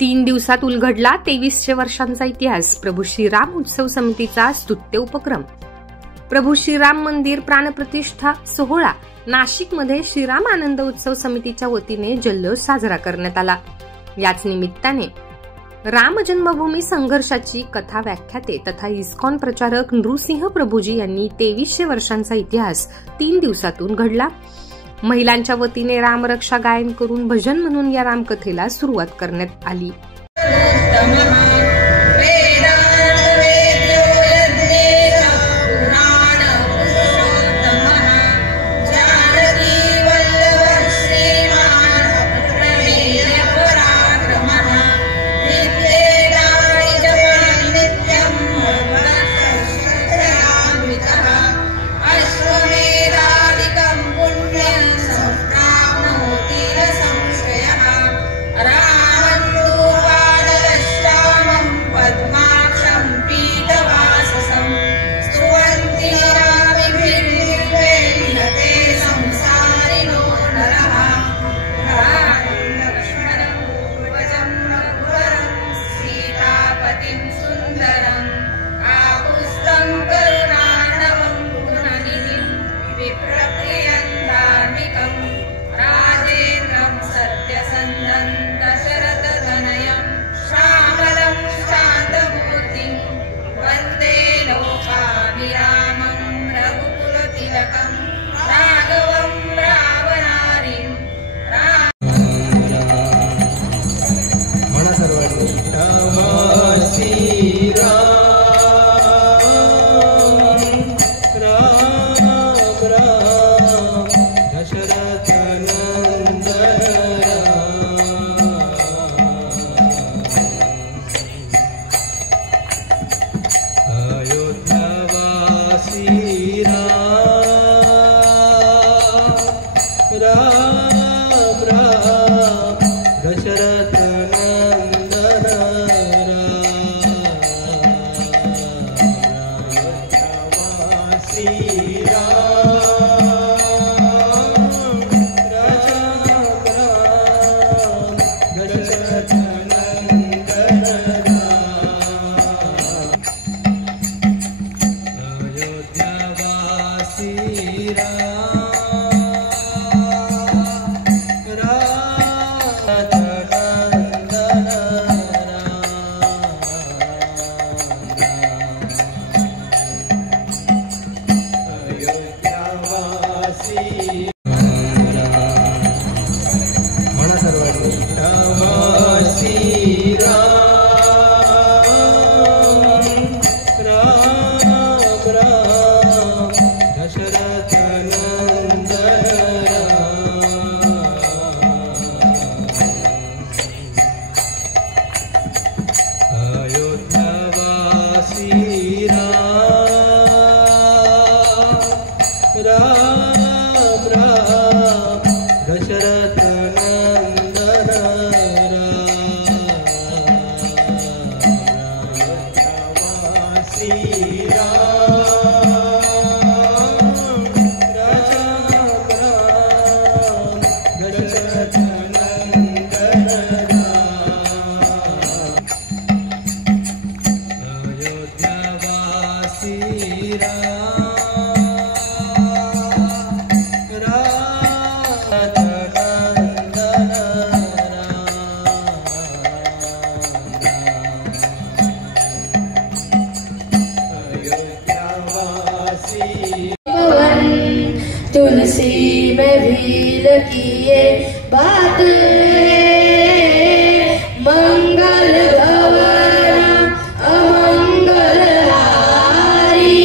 3 दिवसात उलगडला 2300 वर्षांचा इतिहास. प्रभू श्रीराम उत्सव समितीचा स्तुत्य उपक्रम. प्रभू श्रीराम मंदिर प्राणप्रतिष्ठा सोहळा नाशिकमध्ये श्रीराम आनंद उत्सव समितीच्या वतीने जल्लोष साजरा करण्यात आला. याच निमित्ताने राम जन्मभूमी संघर्षाची कथा व्याख्याते तथा इस्कॉन प्रचारक नृसिंह प्रभूजी यांनी 2300 वर्षांचा इतिहास 3 दिवसातून घडला. महिलांच्या वतीने रामरक्षा गायन करून भजन म्हणून या रामकथेला सुरुवात करण्यात आली. तुलसी में भील किए बात मंगल भवन अमंगल हारी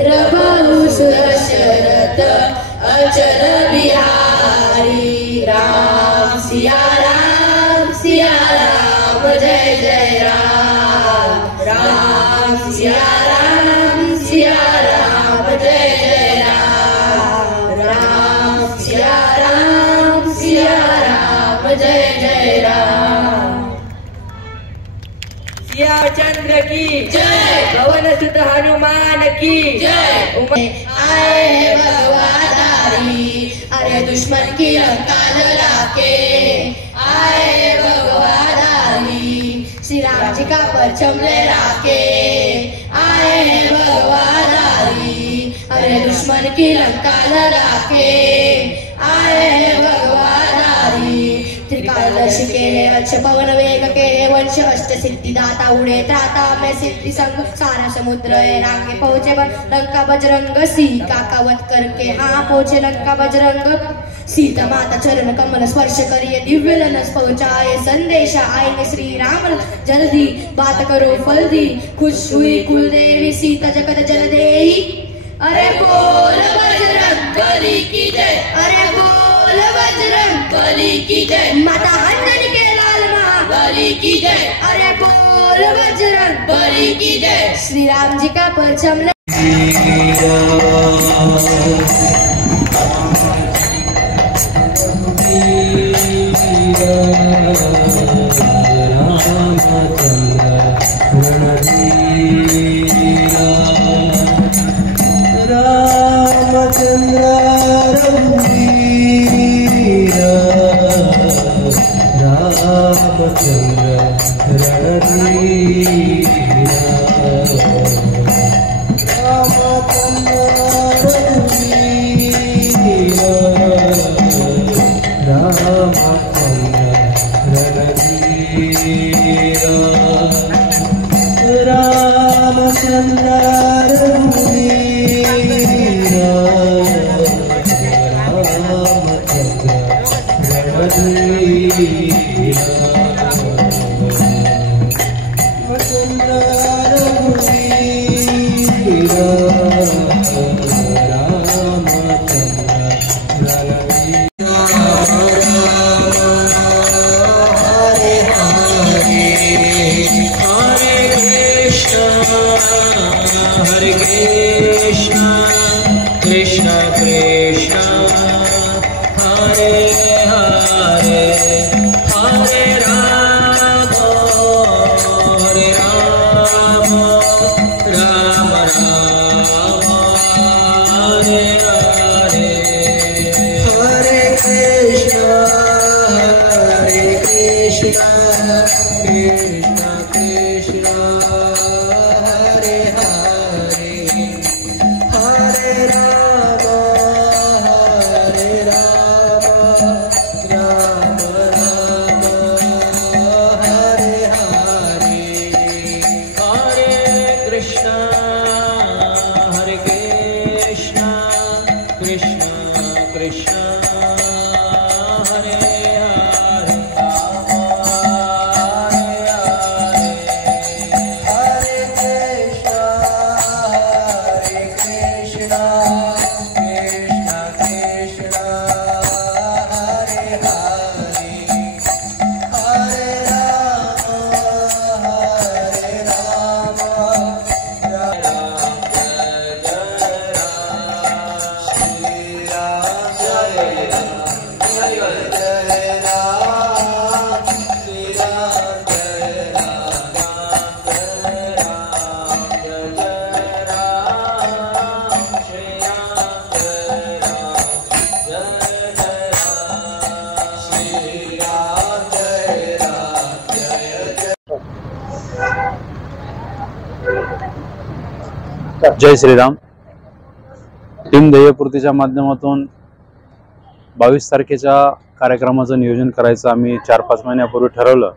रघुस दशरथ अचल बिहारी राम सिया राम जय जय राम राम सिया राम जय जय राम राम सिया राम जय जय राम। सियाचंद्र की जय, पवन सुत हनुमान की जय। आए हैं भगवाधारी, अरे दुश्मन की लंका जला के आए भगवाधारी, श्री राम जी का परचम लहराके आए भगवाधारी, अरे दुश्मन की लंका लगा के आए भगवाधारी, त्रिकालदर्शी केले वंश पवन वेग केले वंश अष्ट सिद्धिदाता उडे त्राता में सिद्धि संग सारा समुद्र रांगे पहुंचे लंका बजरंग सीता का वध करके हाँ पहुंचे लंका बजरंग सीता माता चरण कमल स्पर्श करिए दिव्य लनस पहुंचाए संदेशा आएंगे श्री राम जल्दी बात करो फल दी, खुश हुई कुल देवी सीता जगत जल देही, अरे बोल बजरंग बली की जय, अरे बोल बजरंग बली की जय, माता अंजनी के लाल महाबली की जय, अरे बोल बजरंग बली की जय, श्री राम जी का परचम जय श्रीराम। टीम ध्येयपूर्तीच्या माध्यमातून 22 तारखेच्या कार्यक्रमाचं नियोजन करायचं आम्ही 4-5 महिन्यापूर्वी ठरवलं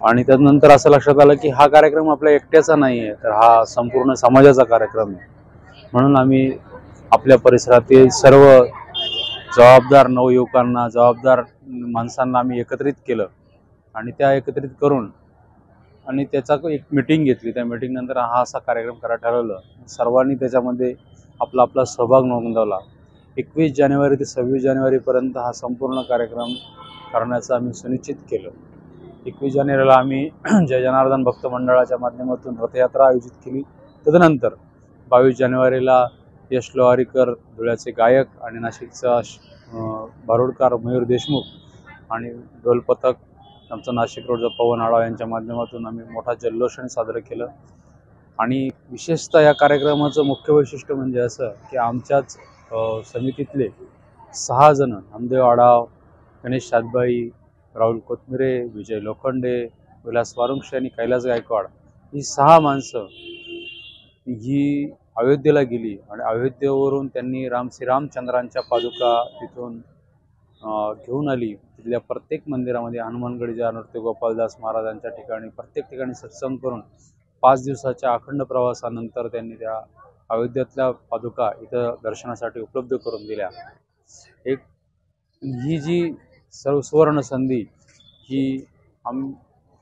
आणि त्यानंतर असं लक्षात आलं की हा कार्यक्रम आपल्या एकट्याचा नाही आहे, तर हा संपूर्ण समाजाचा कार्यक्रम आहे। म्हणून आम्ही आपल्या परिसरातील सर्व जबाबदार नवयुवकांना, जबाबदार माणसांना आम्ही एकत्रित केलं आणि त्या एकत्रित करून आणि त्याचा एक मीटिंग घेतली। त्या मीटिंग नंतर हा असा कार्यक्रम करायला ठरवलं। सर्वांनी त्याच्यामध्ये आपला आपला सहभाग नोंदवला। 21 जानेवारी ते 26 जानेवारीपर्यंत हा संपूर्ण कार्यक्रम करण्याचं आम्ही सुनिश्चित केलं। 21 जानेवारीला आम्ही जय जनार्दन भक्त मंडळाच्या माध्यमातून रथयात्रा आयोजित केली। तदनंतर 22 जानेवारीला यश लोहारीकर, धुळ्याचे गायक आणि नाशिकचा भारुडकार मयूर देशमुख आणि ढोलपथक आमचा नाशिक रोडचा पवन आढाव यांच्या माध्यमातून आम्ही मोठा जल्लोषाने साजरं केलं। आणि विशेषतः या कार्यक्रमाचं मुख्य वैशिष्ट्य म्हणजे असं की आमच्याच समितीतले 6 जण, नामदेव आढाव, गणेश सातबाई, राहुल कोथमिरे, विजय लोखंडे, विलास वारुंक्षे आणि कैलास गायकवाड ही 6 माणसं ही अयोध्येला गेली आणि अयोध्येवरून त्यांनी श्रीरामचंद्रांच्या पादुका तिथून घेऊन आली. तिथल्या प्रत्येक मंदिरामध्ये हनुमानगडीच्या नृत्य गोपालदास महाराजांच्या ठिकाणी प्रत्येक ठिकाणी सत्संग करून 5 दिवसाच्या अखंड प्रवासानंतर त्यांनी त्या अयोध्येतल्या पादुका इथं दर्शनासाठी उपलब्ध करून दिल्या. ही जी सुवर्ण संधी ही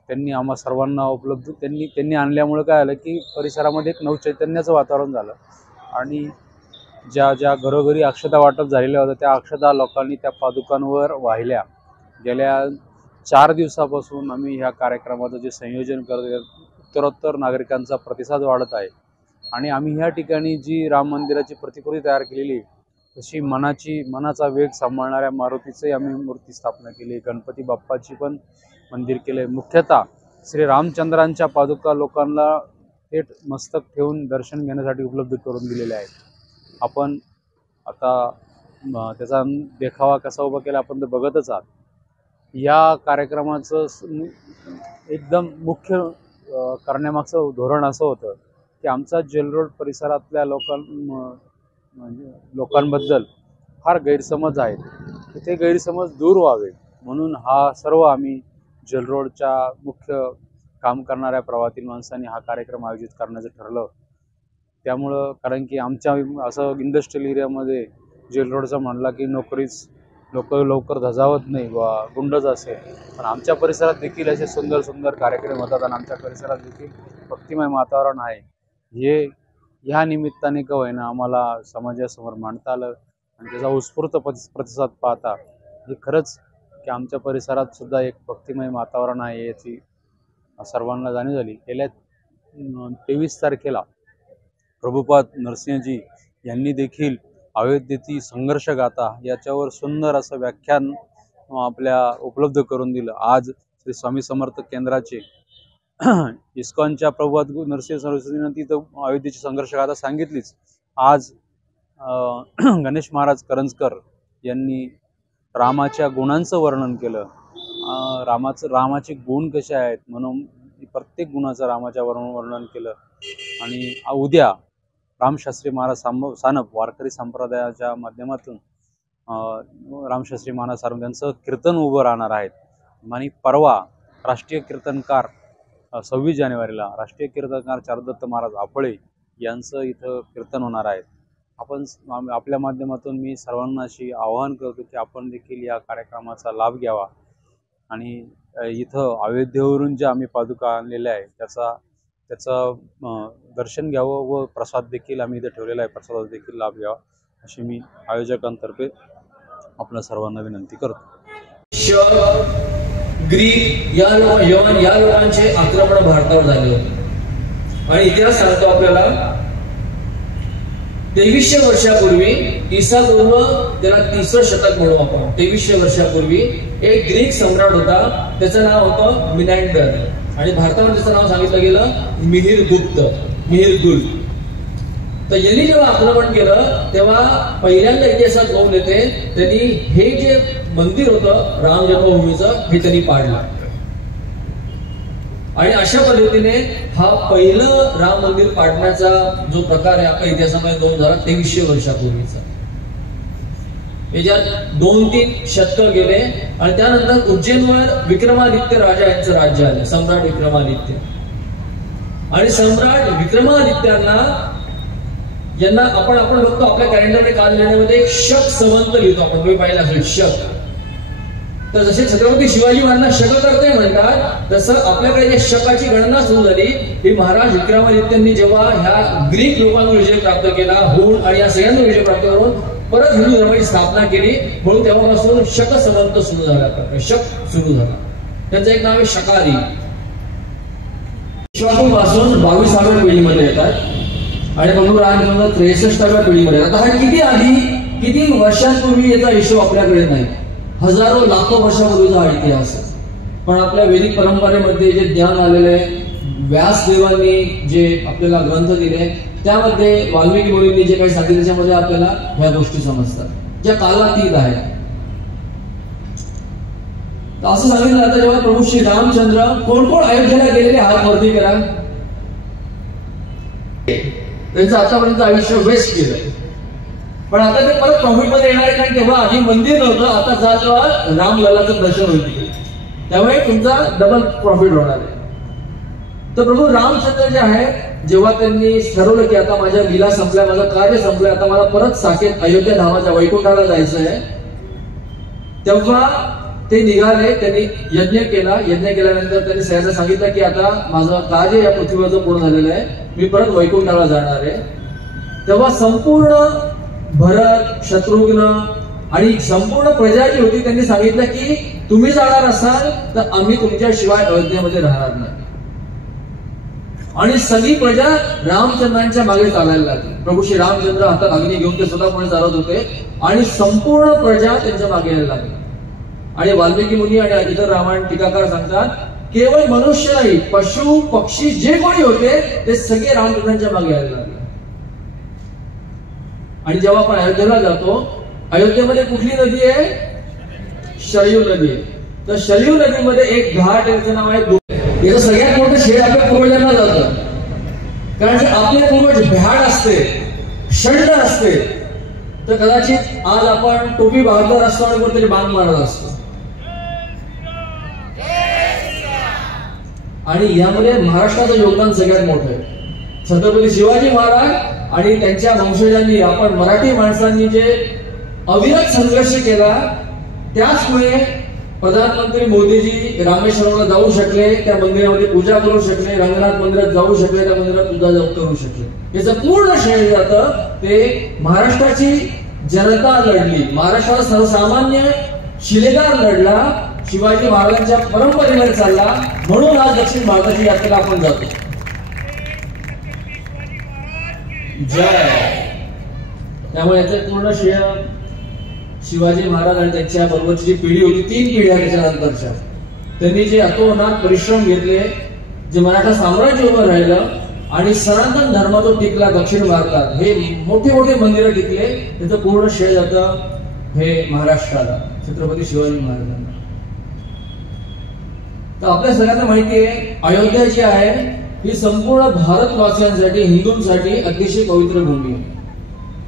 त्यांनी आम्हा सर्वांना उपलब्ध त्यांनी आणल्यामुळे काय झालं की परिसरामध्ये एक नवचैतन्याचं वातावरण झालं आणि ज्या घरोघरी अक्षता वाटप झालेल्या होत्या त्या अक्षता लोकांनी त्या पादुकांवर वाहिल्या. गेल्या 4 दिवसापासून आम्ही ह्या कार्यक्रमाचं जे संयोजन करतो उत्तरोत्तर नागरिकांचा प्रतिसाद वाढत आहे आणि आम्ही ह्या ठिकाणी जी राम मंदिराची प्रतिकृती तयार केलेली तशी मनाचा वेग सांभाळणाऱ्या मारुतीची आम्ही मूर्ती स्थापना केली. गणपती बाप्पाची पण मंदिर केले. मुख्यतः श्री रामचंद्रांच्या पादुका लोकांना थेट मस्तक ठेवून दर्शन घेण्यासाठी उपलब्ध करून दिलेले आहेत. आपण आता त्याचा देखावा कसा उभा केला आपण तर बघतच आहात. या कार्यक्रमाचं एकदम मुख्य करण्यामागचं धोरण असं होतं की आमचा जेल रोड परिसरातल्या लोकांबद्दल फार गैरसमज आहेत, ते गैरसमज दूर व्हावे म्हणून हा सर्व आम्ही जेल रोडच्या मुख्य काम करणाऱ्या प्रवाहातील माणसांनी हा कार्यक्रम आयोजित करण्याचं ठरलं. त्यामुळं कारण की आमच्या असं इंडस्ट्रियल एरियामध्ये जेल रोडचं म्हणला की नोकरीच लोक लवकर धजावत नाही वा गुंडच असेल, पण आमच्या परिसरात देखील असे सुंदर सुंदर कार्यक्रम होतात आणि आमच्या परिसरात देखील भक्तिमय वातावरण आहे. हे ह्या निमित्ताने का होईना आम्हाला समाजासमोर मांडता आलं आणि त्याचा उत्स्फूर्त प्रतिसाद पाहता हे खरंच की आमच्या परिसरात सुद्धा एक भक्तिमय वातावरण आहे याची सर्वांना जाणीव झाली. गेल्या 23 तारखेला प्रभुपाद नरसिंहजी यांनी देखील अयोध्येची संघर्ष गाथा याच्यावर सुंदर असं व्याख्यान आपल्या उपलब्ध करून दिलं. आज श्री स्वामी समर्थ केंद्राचे इस्कॉनच्या प्रभुपाद नरसिंह सरस्वतींनी तिथं अयोध्येची संघर्ष गाथा सांगितलीच. आज गणेश महाराज करंजकर यांनी रामाच्या गुणांचं वर्णन केलं. रामाचे गुण कसे आहेत म्हणून प्रत्येक गुणाचं रामाच्या वर्णन केलं. आणि उद्या रामशास्त्री महाराज सानप वारकरी संप्रदायाच्या माध्यमातून रामशास्त्री महाराज सानप यांचं कीर्तन उभं राहणार आहेत. आणि परवा राष्ट्रीय कीर्तनकार 26 जानेवारीला राष्ट्रीय कीर्तनकार चारुदत्त महाराज आपळे यांचं इथं कीर्तन होणार आहे. आपण आपल्या माध्यमातून मी सर्वांना अशी आवाहन करतो की आपण देखील या कार्यक्रमाचा लाभ घ्यावा आणि इथं अयोध्येवरून जे आम्ही पादुका आणलेल्या आहे त्याचं दर्शन घ्यावं व प्रसाद देखील आम्ही इथे ठेवलेला आहे, प्रसादाचा देखील लाभ घ्यावा अशी मी आयोजकांतर्फे आपल्या सर्वांना विनंती करतो. ग्रीक या लोकांचे आक्रमण भारतावर झाले होते आणि इतिहास सांगतो आपल्याला 2300 वर्षापूर्वी ईसा पूर्व त्याला 3रं शतक म्हणू आपण. 2300 वर्षापूर्वी एक ग्रीक सम्राट होता, त्याचं नाव होतं मिनांडर आणि भारतावर त्याचं नाव सांगितलं गेलं मिहिरगुल. तर यांनी जेव्हा आक्रमण केलं तेव्हा पहिल्यांदा इतिहासात नोंद येते त्यांनी हे जे मंदिर होतं राम जन्मभूमीचं हे त्यांनी पाडलं आणि अशा पद्धतीने हा पहिलं राम मंदिर पाडण्याचा जो प्रकार आहे आपल्या इतिहासामध्ये नोंद झाला 2300 वर्षापूर्वीचा. याच्यात 2-3 शतकं गेले आणि त्यानंतर उज्जैनवर विक्रमादित्य राजा यांचं राज्य आलं, सम्राट विक्रमादित्य. आणि सम्राट विक्रमादित्यांना यांना आपण बघतो आपल्या कॅलेंडरमध्ये कालगणनेमध्ये शक संवत लिहितो आपण, तुम्ही पाहिलं असेल शक. तर जसे छत्रपती शिवाजी महाराजांना शककर्ते म्हणतात तसं आपल्याकडे जे शकाची गणना सुरू झाली ही महाराज विक्रमादित्यांनी जेव्हा ह्या ग्रीक लोकांवर विजय प्राप्त केला, हूण आणि या सगळ्यांवर विजय प्राप्त करून परत हिंदू धर्माची स्थापना केली म्हणून तेव्हापासून शक संवत सुरू झाला, शक सुरू झाला. त्यांचं एक नाव आहे शकारी. पासून 22व्या पिढीमध्ये येतात आणि बघू राम 63व्या पिढीमध्ये येतात. हा किती वर्षांपूर्वी याचा हिशोब आपल्याकडे नाही, हजारो लाखो वर्षापूर्वीचा हा इतिहास आहे. पण आपल्या वैदिक परंपरेमध्ये जे ज्ञान आलेलं आहे, व्यासदेवांनी जे आपल्याला ग्रंथ दिले त्यामध्ये वाल्मिकी मुनींनी जे काही सांगितले त्याच्यामध्ये आपल्याला ह्या गोष्टी समजतात ज्या कालातीत आहेत. तर असं सांगितलं जातं जेव्हा प्रभू श्री रामचंद्र कोण कोण अयोध्येला गेलेले हात वरती करा. त्यांचं आतापर्यंत आयुष्य वेस्ट केलं, पण आता ते परत प्रॉफिट मध्ये येणार आहे, कारण तेव्हा आधी मंदिर नव्हतं, आता जा रामललाचं दर्शन होईल, त्यामुळे तुमचा डबल प्रॉफिट होणार आहे. तर प्रभू रामचंद्र जे आहे, जेव्हा त्यांनी ठरवलं की आता माझ्या लीला संपल्या, माझं कार्य संपलंय, आता मला परत साकेत अयोध्या धामाच्या वैकुंठाला जायचं आहे, तेव्हा ते निघाले. त्यांनी यज्ञ केला. यज्ञ केल्यानंतर त्यांनी सगळ्यांना सांगितलं की आता माझं कार्य या पृथ्वीवरचं पूर्ण झालेलं आहे, मी परत वैकुंठाला जाणार आहे. तेव्हा संपूर्ण भरत, शत्रुघ्न आणि संपूर्ण प्रजा जी होती त्यांनी सांगितलं की तुम्ही जाणार असाल तर आम्ही तुमच्याशिवाय अयोध्येमध्ये राहणार नाही. आणि सगळी प्रजा रामचंद्रांच्या मागे चालायला लागली. प्रभू श्री रामचंद्र हातात अग्नी घेऊन ते स्वतः पुढे चालत होते आणि संपूर्ण प्रजा त्यांच्या मागे यायला लागली. आणि वाल्मिकी मुनी आणि इतर रामायण टीकाकार सांगतात केवळ मनुष्य नाही, पशु पक्षी जे कोणी होते ते सगळे रामचंद्रांच्या मागे यायला लागले. आणि जेव्हा आपण अयोध्येला जातो, अयोध्येमध्ये कुठली नदी आहे? शरयू नदी आहे. तर शरयू नदीमध्ये एक घाट याचं नाव आहे. याचं सगळ्यात मोठं श्रेय आपल्या पूर्वजांना जातं, कारण जर आपले पूर्वज भ्याड असते, षंड असते, तर कदाचित आज आपण टोपी बांधणार असतो आणि कुठेतरी बांध मारत असतो. आणि यामध्ये महाराष्ट्राचं योगदान सगळ्यात मोठं आहे. छत्रपती शिवाजी महाराज आणि त्यांच्या वंशजांनी, आपण मराठी माणसांनी जे अविरत संघर्ष केला, त्याचमुळे प्रधानमंत्री मोदीजी रामेश्वरमला जाऊ शकले, त्या मंदिरामध्ये पूजा करू शकले, रंगनाथ मंदिरात जाऊ शकले, त्या मंदिरात पूजा करू शकले. याचं पूर्ण श्रेय जातं ते महाराष्ट्राची जनता लढली, महाराष्ट्राला सर्वसामान्य शिलेदार लढला, शिवाजी महाराजांच्या परंपरेवर चालला, म्हणून आज दक्षिण भारताची यात्रेला आपण जातो. जय. त्यामुळे याचं पूर्ण श्रेय शिवाजी महाराज आणि त्यांच्या बरोबरची जी पिढी होती, 3 पिढ्या त्याच्यानंतरच्या, त्यांनी जे अतोनात परिश्रम घेतले, जे मराठा साम्राज्य उभं राहिलं आणि सनातन धर्म जो टिकला दक्षिण भारतात, हे मोठे मोठे मंदिरं टिकले, त्याचं पूर्ण श्रेय जातं हे महाराष्ट्राला, छत्रपती शिवाजी महाराजांना. तर आपल्या सगळ्यांना माहिती आहे, अयोध्या जी आहे ही संपूर्ण भारतवासियांसाठी, हिंदूंसाठी अतिशय पवित्र भूमी आहे.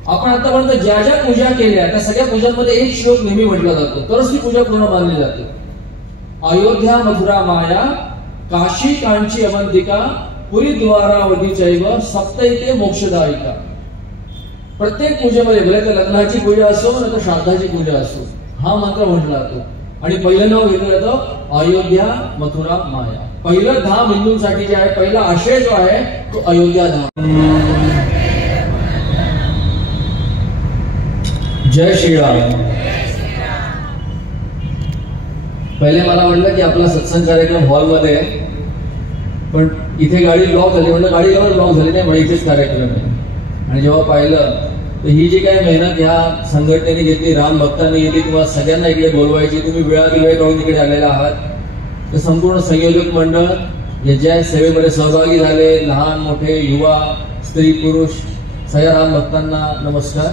आपण आतापर्यंत ज्या ज्या पूजा केल्या त्या सगळ्या पूजांमध्ये एक श्लोक नेहमी म्हटला जातो, तरच ती पूजा पूर्ण मानली जाते. अयोध्या मथुरा माया, काशी कांची अवंतिका, पुरी द्वारावधी चैव, सप्तैते मोक्षदायिका. प्रत्येक पूजेमध्ये, भले तर लग्नाची पूजा असो ना तर श्राद्धाची पूजा असो, हा मंत्र म्हटला जातो. आणि पहिलं नाव घेतलं जातं अयोध्या मथुरा माया. पहिलं धाम हिंदूंसाठी जे आहे, पहिला आशय जो आहे तो अयोध्या धाम. जय श्रीराम. पहिले मला म्हटलं की आपला सत्संग कार्यक्रम हॉलमध्ये, पण इथे गाडी लॉक झाली. म्हणलं गाडी लॉक झाली नाही, म्हणजे इथेच कार्यक्रम आहे. आणि जेव्हा पाहिलं तर ही जी काय मेहनत ह्या संघटनेने घेतली, राम भक्तांनी घेतली, किंवा सगळ्यांना इकडे बोलवायची, तुम्ही वेळावेळ करून इकडे आलेला आहात, तर संपूर्ण संयोजक मंडळ याच्या सेवेमध्ये सहभागी झाले, लहान मोठे, युवा, स्त्री पुरुष, सगळ्या राम भक्तांना नमस्कार.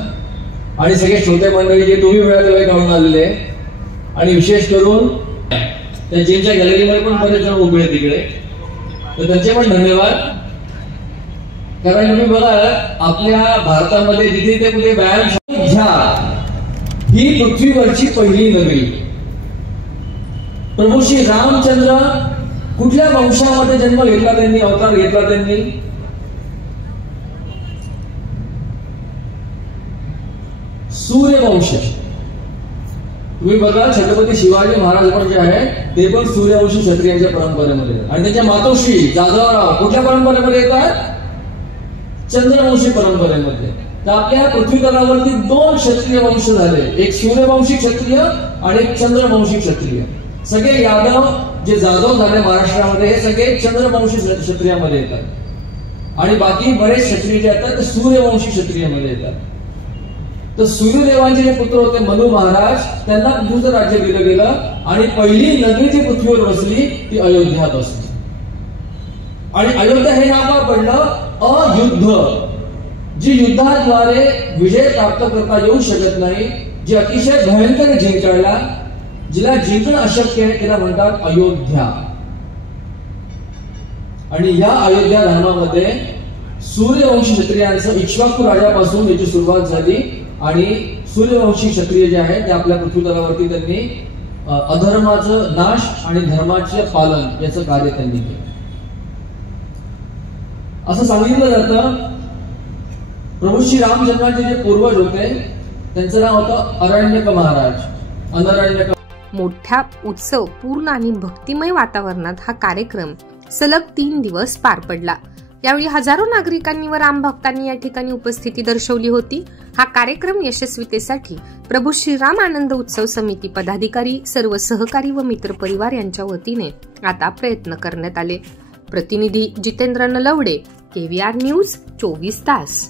आणि सगळे श्रोते मंडळी जे तुम्ही वेळावेळ काढून आलेले, आणि विशेष करून त्या जिमच्या गॅलरीमध्ये पण बरेच जण उभे आहेत तिकडे, तर त्यांचे पण धन्यवाद. कारण तुम्ही बघा, आपल्या भारतामध्ये जिथे ते कुठे व्यायामशाळा घ्या, ही पृथ्वीवरची पहिली नगरी. प्रभू श्री रामचंद्र कुठल्या वंशामध्ये जन्म घेतला त्यांनी, अवतार घेतला त्यांनी? सूर्यवंश. तुम्ही बघा, छत्रपती शिवाजी महाराज पण जे आहे ते पण सूर्यवंशी क्षत्रियांच्या परंपरेमध्ये, आणि त्यांच्या मातोश्री जाधवराव कुठल्या परंपरेमध्ये येतात? चंद्रवंशी परंपरेमध्ये. तर आपल्या पृथ्वी तलावरती 2 क्षत्रिय वंश झाले, एक सूर्यवंशी क्षत्रिय आणि एक चंद्रवंशी क्षत्रिय. सगळे यादव जे जाधव झाले महाराष्ट्रामध्ये, हे सगळे चंद्रवंशी क्षत्रियामध्ये येतात, आणि बाकी बरेच क्षत्रिय जे येतात ते सूर्यवंशी क्षत्रियामध्ये येतात. तर सूर्यदेवांचे जे पुत्र होते मनु महाराज, त्यांना पृथ्वीचं राज्य दिलं गेलं, आणि पहिली नगरी जी पृथ्वीवर बसली ती अयोध्या बसली. आणि अयोध्या हे नाव का पडलं? अयुद्ध. जी युद्धाद्वारे विजय प्राप्त करता येऊ शकत नाही, जी अतिशय भयंकर जिंकायला, जिला जिंकणं अशक्य आहे त्याला म्हणतात अयोध्या. आणि या अयोध्या धर्मामध्ये सूर्यवंशी क्षत्रियांचं इक्ष्वाकू राजापासून याची सुरुवात झाली. आणि सूर्यवंशी क्षत्रिय जे आहेत ते आपल्या पृथ्वीतलावरती त्यांनी अधर्माचं नाश आणि धर्माचे पालन याचं कार्य त्यांनी केलं. असं सांगितलं जातं प्रभू श्री रामचंद्रांचे जे पूर्वज होते त्यांचं नाव होतं अरण्यक महाराज. अनरण्यक. मोठ्या उत्सव पूर्ण आणि भक्तिमय वातावरणात हा कार्यक्रम सलग 3 दिवस पार पडला. यावेळी हजारो नागरिकांनी व रामभक्तांनी या ठिकाणी उपस्थिती दर्शवली होती. हा कार्यक्रम यशस्वीतेसाठी प्रभू श्रीराम आनंद उत्सव समिती पदाधिकारी, सर्व सहकारी व मित्र परिवार यांच्या वतीने आता प्रयत्न करण्यात आले. प्रतिनिधी जितेंद्र नलवडे, KVR न्यूज 24 तास.